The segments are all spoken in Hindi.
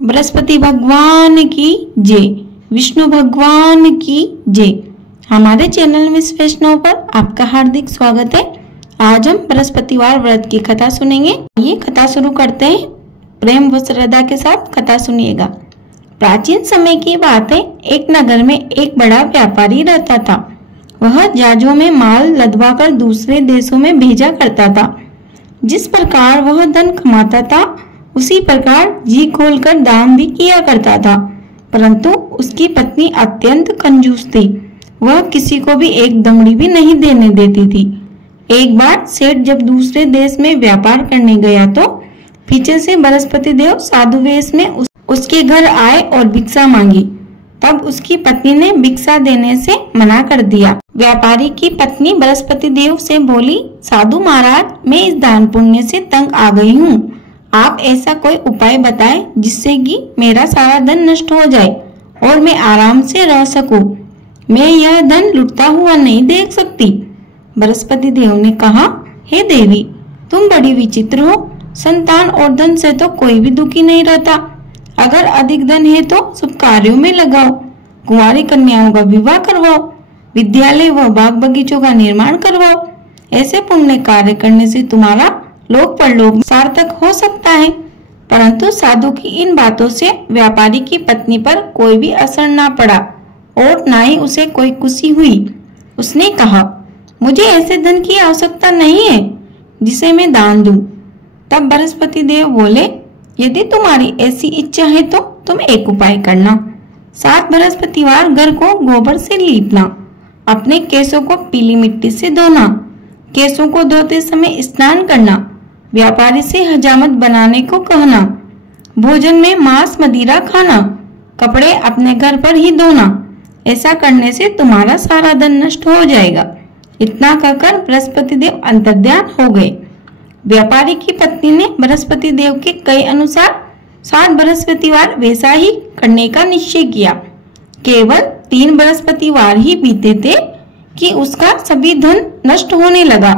बृहस्पति भगवान की जय, विष्णु भगवान की जय। हमारे चैनल मिस वैष्णव पर आपका हार्दिक स्वागत है। आज हम बृहस्पतिवार व्रत की कथा सुनेंगे। ये कथा शुरू करते हैं। प्रेम व श्रद्धा के साथ कथा सुनिएगा। प्राचीन समय की बात है। एक नगर में एक बड़ा व्यापारी रहता था। वह जहाजों में माल लदवाकर दूसरे देशों में भेजा करता था। जिस प्रकार वह धन कमाता था उसी प्रकार जी खोलकर दान भी किया करता था। परंतु उसकी पत्नी अत्यंत कंजूस थी। वह किसी को भी एक दमड़ी भी नहीं देने देती थी। एक बार सेठ जब दूसरे देश में व्यापार करने गया तो पीछे से बृहस्पति देव साधु वेश में उसके घर आए और भिक्षा मांगी। तब उसकी पत्नी ने भिक्षा देने से मना कर दिया। व्यापारी की पत्नी बृहस्पति देव से बोली, साधु महाराज, मैं इस दान पुण्य से तंग आ गई हूँ। आप ऐसा कोई उपाय बताएं जिससे कि मेरा सारा धन नष्ट हो जाए और मैं आराम से रह सकूं। मैं यह धन लुटता हुआ नहीं देख सकती। बृहस्पति देव ने कहा, हे देवी, तुम बड़ी विचित्र हो। संतान और धन से तो कोई भी दुखी नहीं रहता। अगर अधिक धन है तो शुभ कार्यों में लगाओ, कुंवारी कन्याओं का विवाह करवाओ, विद्यालय व बाग बगीचों का निर्माण करवाओ। ऐसे पुण्य कार्य करने से तुम्हारा लोक परलोक सार्थक हो सकता है। परंतु साधु की इन बातों से व्यापारी की पत्नी पर कोई भी असर ना पड़ा और ना ही उसे कोई खुशी हुई। उसने कहा, मुझे ऐसे धन की आवश्यकता नहीं है जिसे मैं दान दूं। तब बृहस्पति देव बोले, यदि तुम्हारी ऐसी इच्छा है तो तुम एक उपाय करना। 7 बृहस्पतिवार घर को गोबर से लीपना, अपने केसों को पीली मिट्टी से धोना, केसों को धोते समय स्नान करना, व्यापारी से हजामत बनाने को कहना, भोजन में मांस मदिरा खाना, कपड़े अपने घर पर ही धोना। ऐसा करने से तुम्हारा सारा धन नष्ट हो जाएगा। इतना कहकर बृहस्पति देव अंतर्ध्यान हो गए। व्यापारी की पत्नी ने बृहस्पति देव के कहे अनुसार 7 बृहस्पतिवार वैसा ही करने का निश्चय किया। केवल 3 बृहस्पतिवार ही बीते थे कि उसका सभी धन नष्ट होने लगा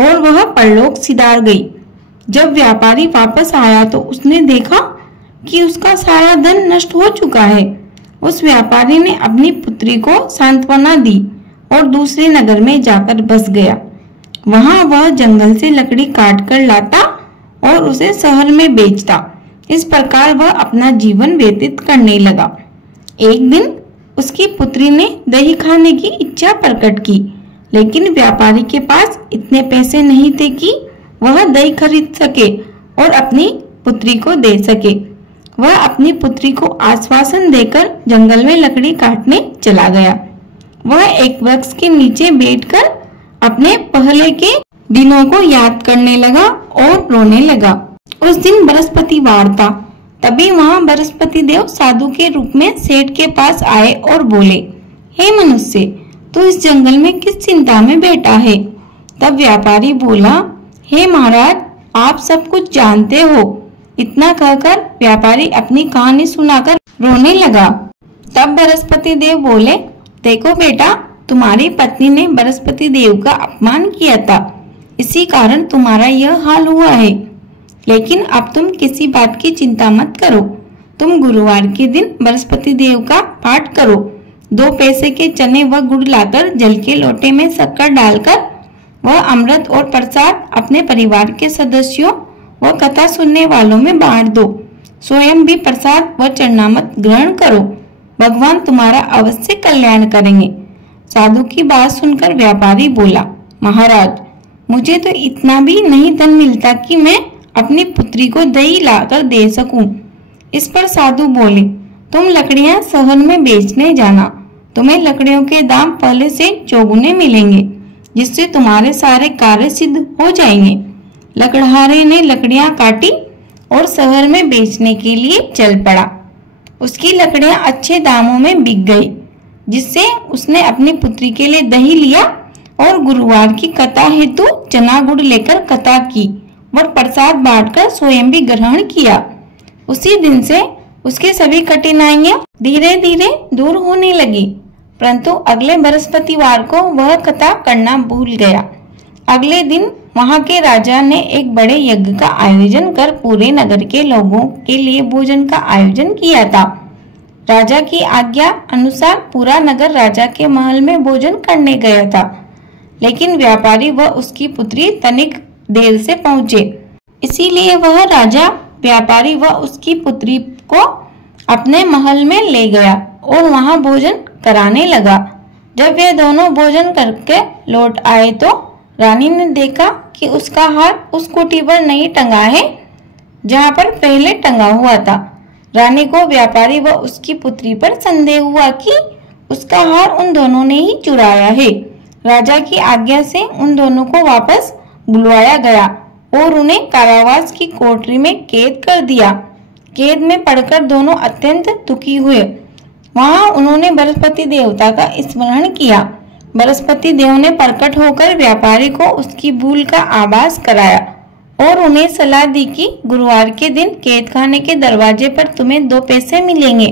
और वह परलोक सिधार गई। जब व्यापारी वापस आया तो उसने देखा कि उसका सारा धन नष्ट हो चुका है। उस व्यापारी ने अपनी पुत्री को सांत्वना दी और दूसरे नगर में जाकर बस गया। वहां वह जंगल से लकड़ी काट कर लाता और उसे शहर में बेचता। इस प्रकार वह अपना जीवन व्यतीत करने लगा। एक दिन उसकी पुत्री ने दही खाने की इच्छा प्रकट की, लेकिन व्यापारी के पास इतने पैसे नहीं थे कि वह दही खरीद सके और अपनी पुत्री को दे सके। वह अपनी पुत्री को आश्वासन देकर जंगल में लकड़ी काटने चला गया। वह एक वृक्ष के नीचे बैठकर अपने पहले के दिनों को याद करने लगा और रोने लगा। उस दिन बृहस्पतिवार था। तभी वहां बृहस्पति देव साधु के रूप में सेठ के पास आए और बोले, हे मनुष्य, तू इस जंगल में किस चिंता में बैठा है? तब व्यापारी बोला, हे महाराज, आप सब कुछ जानते हो। इतना कहकर व्यापारी अपनी कहानी सुनाकर रोने लगा। तब बृहस्पति देव बोले, देखो बेटा, तुम्हारी पत्नी ने बृहस्पति देव का अपमान किया था, इसी कारण तुम्हारा यह हाल हुआ है। लेकिन अब तुम किसी बात की चिंता मत करो। तुम गुरुवार के दिन बृहस्पति देव का पाठ करो। 2 पैसे के चने व गुड़ लाकर जल के लोटे में शक्कर डालकर वह अमृत और प्रसाद अपने परिवार के सदस्यों व कथा सुनने वालों में बांट दो। स्वयं भी प्रसाद व चरणामृत ग्रहण करो। भगवान तुम्हारा अवश्य कल्याण करेंगे। साधु की बात सुनकर व्यापारी बोला, महाराज, मुझे तो इतना भी नहीं धन मिलता कि मैं अपनी पुत्री को दही लाकर दे सकूं। इस पर साधु बोले, तुम लकड़ियां शहर में बेचने जाना। तुम्हें लकड़ियों के दाम पहले से चौगुने मिलेंगे, जिससे तुम्हारे सारे कार्य सिद्ध हो जाएंगे। लकड़हारे ने लकड़ियां काटी और शहर में बेचने के लिए चल पड़ा। उसकी लकड़ियां अच्छे दामों में बिक गई, जिससे उसने अपनी पुत्री के लिए दही लिया और गुरुवार की कथा हेतु चना गुड़ लेकर कथा की और प्रसाद बांटकर स्वयं भी ग्रहण किया। उसी दिन से उसकी सभी कठिनाइयां धीरे धीरे दूर होने लगी। परंतु अगले बृहस्पतिवार को वह कथा करना भूल गया। अगले दिन वहां के राजा ने एक बड़े यज्ञ का आयोजन कर पूरे नगर के लोगों के लिए भोजन का आयोजन किया था। राजा की आज्ञा अनुसार पूरा नगर राजा के महल में भोजन करने गया था, लेकिन व्यापारी व उसकी पुत्री तनिक देर से पहुंचे। इसीलिए वह राजा व्यापारी व उसकी पुत्री को अपने महल में ले गया और वहां भोजन कराने लगा। जब वे दोनों भोजन करके लौट आए तो रानी ने देखा कि उसका हार उस कुटी पर नहीं टंगा है जहाँ पर पहले टंगा हुआ था। रानी को व्यापारी व उसकी पुत्री पर संदेह हुआ कि उसका हार उन दोनों ने ही चुराया है। राजा की आज्ञा से उन दोनों को वापस बुलवाया गया और उन्हें कारावास की कोठरी में कैद कर दिया। कैद में पड़कर दोनों अत्यंत दुखी हुए। वहां उन्होंने बृहस्पति देवता का स्मरण किया। बृहस्पति देव ने प्रकट होकर व्यापारी को उसकी भूल का आभास कराया और उन्हें सलाह दी कि गुरुवार के दिन कैद खाने के दरवाजे पर तुम्हें 2 पैसे मिलेंगे।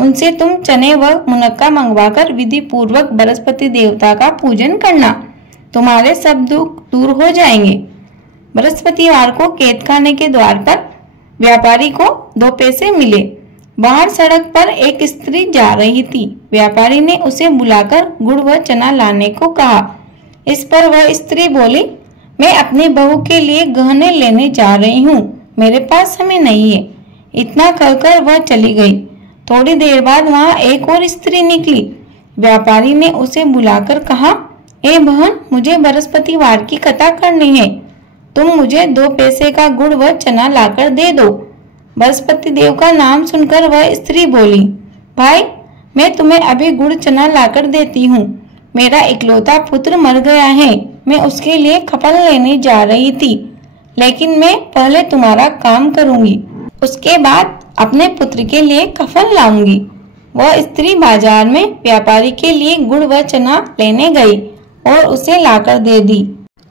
उनसे तुम चने व मुनक्का मंगवाकर विधि पूर्वक बृहस्पति देवता का पूजन करना, तुम्हारे सब दुख दूर हो जाएंगे। बृहस्पतिवार को कैद खाने के द्वार पर व्यापारी को 2 पैसे मिले। बाहर सड़क पर एक स्त्री जा रही थी। व्यापारी ने उसे बुलाकर गुड़ व चना लाने को कहा। इस पर वह स्त्री बोली, मैं अपनी बहू के लिए गहने लेने जा रही हूँ, मेरे पास समय नहीं है। इतना कहकर वह चली गई। थोड़ी देर बाद वहाँ एक और स्त्री निकली। व्यापारी ने उसे बुलाकर कहा, ए बहन, मुझे बृहस्पतिवार की कथा करनी है, तुम मुझे 2 पैसे का गुड़ व चना लाकर दे दो। बृहस्पति देव का नाम सुनकर वह स्त्री बोली, भाई, मैं तुम्हें अभी गुड़ चना लाकर देती हूँ। मेरा इकलौता पुत्र मर गया है, मैं उसके लिए कफन लेने जा रही थी, लेकिन मैं पहले तुम्हारा काम करूंगी, उसके बाद अपने पुत्र के लिए कफन लाऊंगी। वह स्त्री बाजार में व्यापारी के लिए गुड़ व चना लेने गई और उसे लाकर दे दी।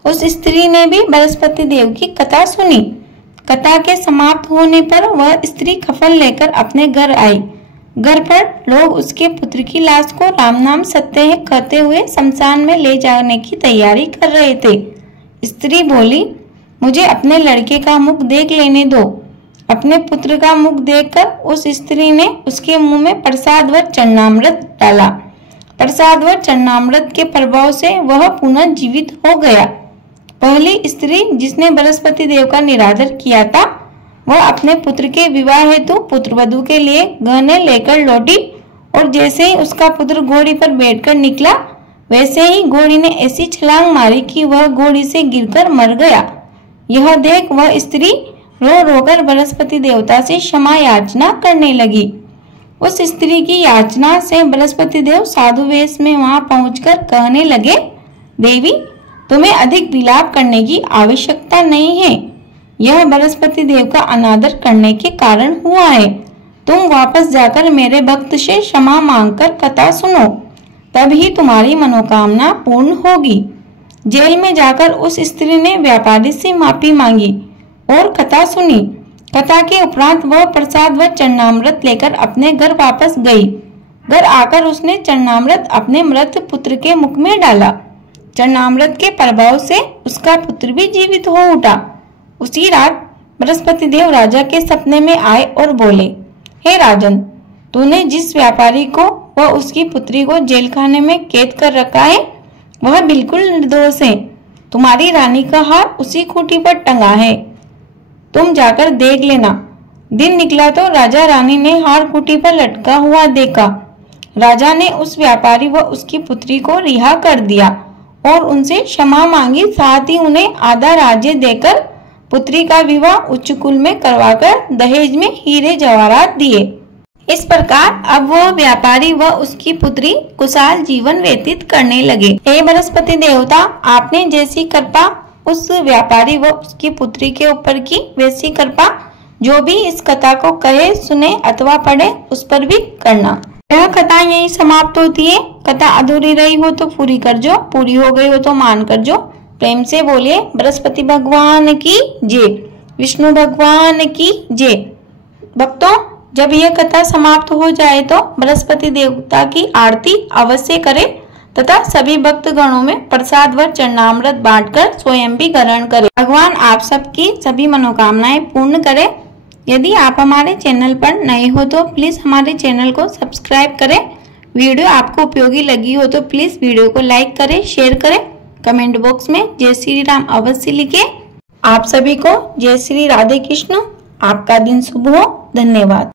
उस स्त्री ने भी बृहस्पति देव की कथा सुनी। कथा के समाप्त होने पर वह स्त्री कफन लेकर अपने घर आई। घर पर लोग उसके पुत्र की लाश को राम नाम सत्य है कहते हुए शमशान में ले जाने की तैयारी कर रहे थे। स्त्री बोली, मुझे अपने लड़के का मुख देख लेने दो। अपने पुत्र का मुख देखकर उस स्त्री ने उसके मुंह में प्रसाद व चरणामृत डाला। प्रसाद व चरणामृत के प्रभाव से वह पुनः जीवित हो गया। पहली स्त्री जिसने बृहस्पति देव का निरादर किया था, वह अपने पुत्र के विवाह हेतु पुत्रवधू के लिए गहने लेकर लौटी और जैसे ही उसका पुत्र घोड़ी पर बैठकर निकला, वैसे ही घोड़ी ने ऐसी छलांग मारी कि वह घोड़ी से गिरकर मर गया। यह देख वह स्त्री रो रोकर बृहस्पति देवता से क्षमा याचना करने लगी। उस स्त्री की याचना से बृहस्पति देव साधु वेश में वहां पहुंचकर कहने लगे, देवी, तुम्हें अधिक विलाप करने की आवश्यकता नहीं है। यह बृहस्पति देव का अनादर करने के कारण हुआ है। तुम वापस जाकर मेरे भक्त से क्षमा मांगकर कथा सुनो, तभी तुम्हारी मनोकामना पूर्ण होगी। जेल में जाकर उस स्त्री ने व्यापारी से माफी मांगी और कथा सुनी। कथा के उपरांत वह प्रसाद व चरणामृत लेकर अपने घर वापस गई। घर आकर उसने चरणामृत अपने मृत पुत्र के मुख में डाला। चरणामृत के प्रभाव से उसका पुत्र भी जीवित हो उठा। उसी रात बृहस्पति देव राजा के सपने में आए और बोले, हे राजन, तूने जिस व्यापारी को व उसकी पुत्री को जेल खाने में कैद कर रखा है, वह बिल्कुल निर्दोष है। तुम्हारी रानी का हार उसी खूंटी पर टंगा है, तुम जाकर देख लेना। दिन निकला तो राजा रानी ने हार खूंटी पर लटका हुआ देखा। राजा ने उस व्यापारी व उसकी पुत्री को रिहा कर दिया और उनसे क्षमा मांगी, साथ ही उन्हें आधा राज्य देकर पुत्री का विवाह उच्च कुल में करवाकर दहेज में हीरे जवाहरात दिए। इस प्रकार अब वह व्यापारी व उसकी पुत्री कुशल जीवन व्यतीत करने लगे। हे बृहस्पति देवता, आपने जैसी कृपा उस व्यापारी व उसकी पुत्री के ऊपर की, वैसी कृपा जो भी इस कथा को कहे, सुने अथवा पढ़े उस पर भी करना। यह कथा यही समाप्त होती है। कथा अधूरी रही हो तो पूरी कर जो, पूरी हो गई हो तो मान कर जो। प्रेम से बोलिए बृहस्पति भगवान की जय, विष्णु भगवान की जय। भक्तों, जब यह कथा समाप्त हो जाए तो बृहस्पति देवता की आरती अवश्य करें तथा सभी भक्तगणों में प्रसाद व चरणामृत बांटकर स्वयं भी ग्रहण करें। भगवान आप सबकी सभी मनोकामनाएं पूर्ण करे। यदि आप हमारे चैनल पर नए हो तो प्लीज हमारे चैनल को सब्सक्राइब करें। वीडियो आपको उपयोगी लगी हो तो प्लीज वीडियो को लाइक करें, शेयर करें। कमेंट बॉक्स में जय श्री राम अवश्य लिखें। आप सभी को जय श्री राधे कृष्ण। आपका दिन शुभ हो। धन्यवाद।